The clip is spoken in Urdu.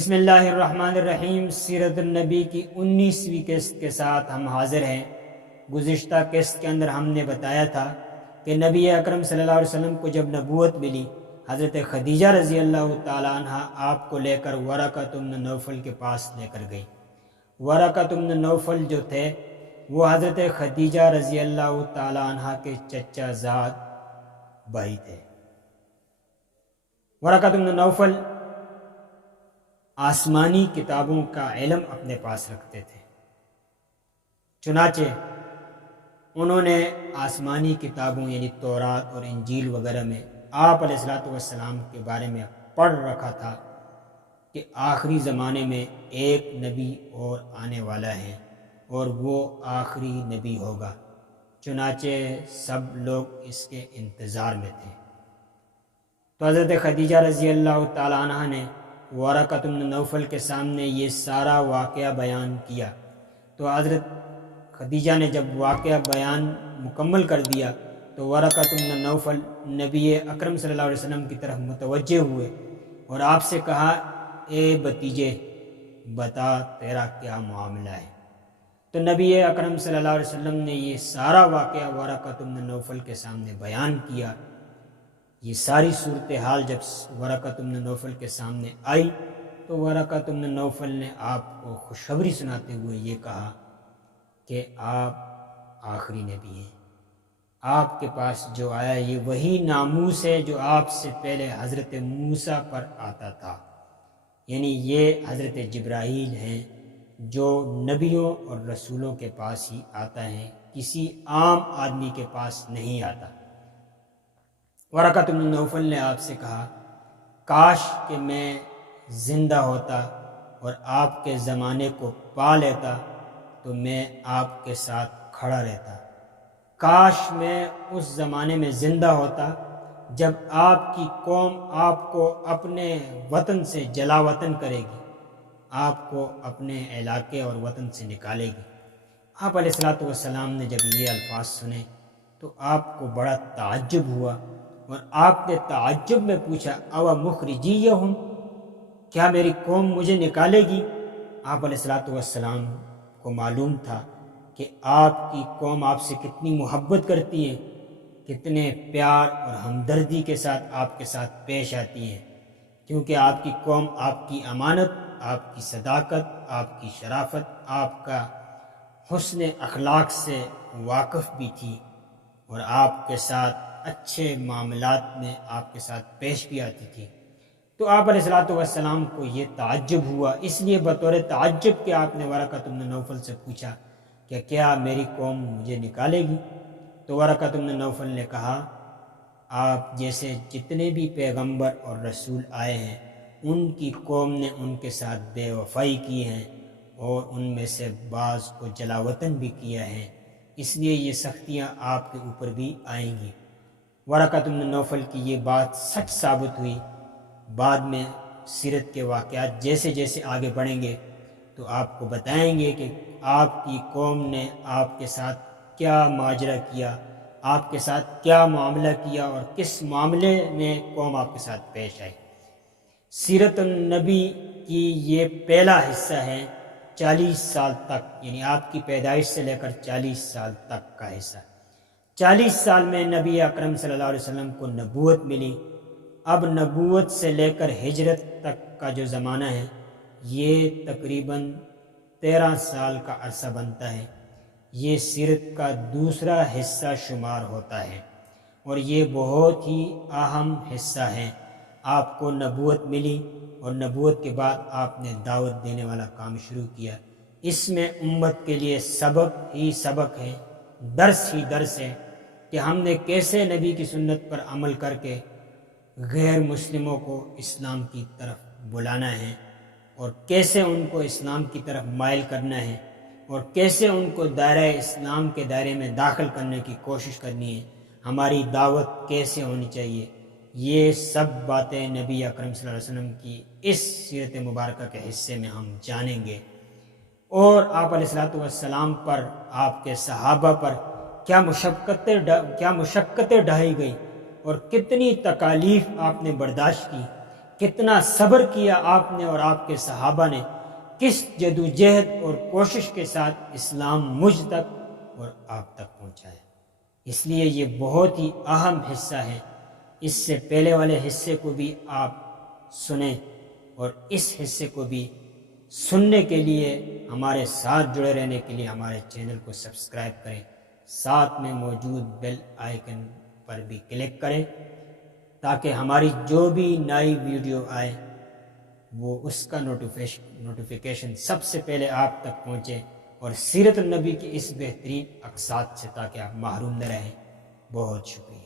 بسم اللہ الرحمن الرحیم۔ سیرت النبی کی 19ویں قسط کے ساتھ ہم حاضر ہیں۔ گزشتہ قسط کے اندر ہم نے بتایا تھا کہ نبی اکرم صلی اللہ علیہ وسلم کو جب نبوت ملی، حضرت خدیجہ رضی اللہ تعالیٰ عنہ آپ کو لے کر ورقۃ بن نوفل کے پاس لے کر گئی۔ ورقۃ بن نوفل جو تھے وہ حضرت خدیجہ رضی اللہ تعالیٰ عنہ کے چچا زاد بھائی تھے۔ ورقۃ بن نوفل آسمانی کتابوں کا علم اپنے پاس رکھتے تھے، چنانچہ انہوں نے آسمانی کتابوں یعنی تورات اور انجیل وغیرہ میں آپ علیہ السلام کے بارے میں پڑھ رکھا تھا کہ آخری زمانے میں ایک نبی اور آنے والا ہے اور وہ آخری نبی ہوگا۔ چنانچہ سب لوگ اس کے انتظار میں تھے۔ تو حضرت خدیجہ رضی اللہ تعالیٰ عنہ نے ورقۃ بن نوفل کے سامنے یہ سارا واقعہ بیان کیا۔ تو حضرت خدیجہ نے جب واقعہ بیان مکمل کر دیا تو ورقۃ بن نوفل نبی اکرم صلی اللہ علیہ وسلم کی طرف متوجہ ہوئے اور آپ سے کہا، اے بھتیجے بتا تیرا کیا معاملہ ہے۔ تو نبی اکرم صلی اللہ علیہ وسلم نے یہ سارا واقعہ ورقۃ بن نوفل کے سامنے بیان کیا۔ یہ ساری صورتحال جب ورقۃ بن نوفل کے سامنے آئی تو ورقۃ بن نوفل نے آپ کو خوشخبری سناتے ہوئے یہ کہا کہ آپ آخری نبی ہیں، آپ کے پاس جو آیا یہ وہی ناموس ہے جو آپ سے پہلے حضرت موسیٰ پر آتا تھا، یعنی یہ حضرت جبرائیل ہیں جو نبیوں اور رسولوں کے پاس ہی آتا ہے، کسی عام آدمی کے پاس نہیں آتا۔ ورقۃ بن نوفل نے آپ سے کہا، کاش کہ میں زندہ ہوتا اور آپ کے زمانے کو پا لیتا تو میں آپ کے ساتھ کھڑا رہتا۔ کاش میں اس زمانے میں زندہ ہوتا جب آپ کی قوم آپ کو اپنے وطن سے جلا وطن کرے گی، آپ کو اپنے علاقے اور وطن سے نکالے گی۔ آپ علیہ السلام نے جب یہ الفاظ سنے تو آپ کو بڑا تعجب ہوا اور آپ نے تعجب میں پوچھا، او مخرجیہم، کیا میری قوم مجھے نکالے گی؟ آپ علیہ السلام کو معلوم تھا کہ آپ کی قوم آپ سے کتنی محبت کرتی ہے، کتنے پیار اور ہمدردی کے ساتھ آپ کے ساتھ پیش آتی ہے، کیونکہ آپ کی قوم آپ کی امانت، آپ کی صداقت، آپ کی شرافت، آپ کا حسن اخلاق سے واقف بھی تھی اور آپ کے ساتھ اچھے معاملات میں آپ کے ساتھ پیش بھی آتی تھی۔ تو آپ علیہ السلام کو یہ تعجب ہوا، اس لیے بطور تعجب کہ آپ نے ورقۃ بن نوفل سے پوچھا کہ کیا میری قوم مجھے نکالے گی؟ تو ورقۃ بن نوفل نے کہا، آپ جیسے جتنے بھی پیغمبر اور رسول آئے ہیں ان کی قوم نے ان کے ساتھ بے وفائی کی ہیں اور ان میں سے بعض کو جلا وطن بھی کیا ہے، اس لیے یہ سختیاں آپ کے اوپر بھی آئیں گی۔ ورقۃ بن نوفل کی یہ بات سچ ثابت ہوئی۔ بعد میں سیرت کے واقعات جیسے جیسے آگے بڑھیں گے تو آپ کو بتائیں گے کہ آپ کی قوم نے آپ کے ساتھ کیا ماجرا کیا، آپ کے ساتھ کیا معاملہ کیا اور کس معاملے میں قوم آپ کے ساتھ پیش آئی۔ سیرت النبی کی یہ پہلا حصہ ہے 40 سال تک، یعنی آپ کی پیدائش سے لے کر 40 سال تک کا حصہ۔ 40 سال میں نبی اکرم صلی اللہ علیہ وسلم کو نبوت ملی۔ اب نبوت سے لے کر ہجرت تک کا جو زمانہ ہے یہ تقریباً 13 سال کا عرصہ بنتا ہے۔ یہ سیرت کا دوسرا حصہ شمار ہوتا ہے اور یہ بہت ہی اہم حصہ ہے۔ آپ کو نبوت ملی اور نبوت کے بعد آپ نے دعوت دینے والا کام شروع کیا۔ اس میں امت کے لیے سبق ہی سبق ہے، درس ہی درس ہے کہ ہم نے کیسے نبی کی سنت پر عمل کر کے غیر مسلموں کو اسلام کی طرف بلانا ہے اور کیسے ان کو اسلام کی طرف مائل کرنا ہے اور کیسے ان کو دائرہ اسلام کے دائرے میں داخل کرنے کی کوشش کرنی ہے، ہماری دعوت کیسے ہونی چاہیے۔ یہ سب باتیں نبی اکرم صلی اللہ علیہ وسلم کی اس سیرت مبارکہ کے حصے میں ہم جانیں گے، اور آپ علیہ السلام پر، آپ کے صحابہ پر کیا مشقتیں ڈھائی گئی اور کتنی تکالیف آپ نے برداشت کی، کتنا صبر کیا آپ نے اور آپ کے صحابہ نے، کس جدوجہد اور کوشش کے ساتھ اسلام مجھ تک اور آپ تک پہنچایا۔ اس لیے یہ بہت ہی اہم حصہ ہے۔ اس سے پہلے والے حصے کو بھی آپ سنیں اور اس حصے کو بھی سننے کے لیے ہمارے ساتھ جڑے رہنے کے لیے ہمارے چینل کو سبسکرائب کریں، ساتھ میں موجود بیل آئیکن پر بھی کلک کریں تاکہ ہماری جو بھی نئی ویڈیو آئے وہ اس کا نوٹیفیکیشن سب سے پہلے آپ تک پہنچے، اور سیرت النبی کی اس بہترین اقساط سے تاکہ آپ محروم نہ رہیں۔ بہت شکریہ۔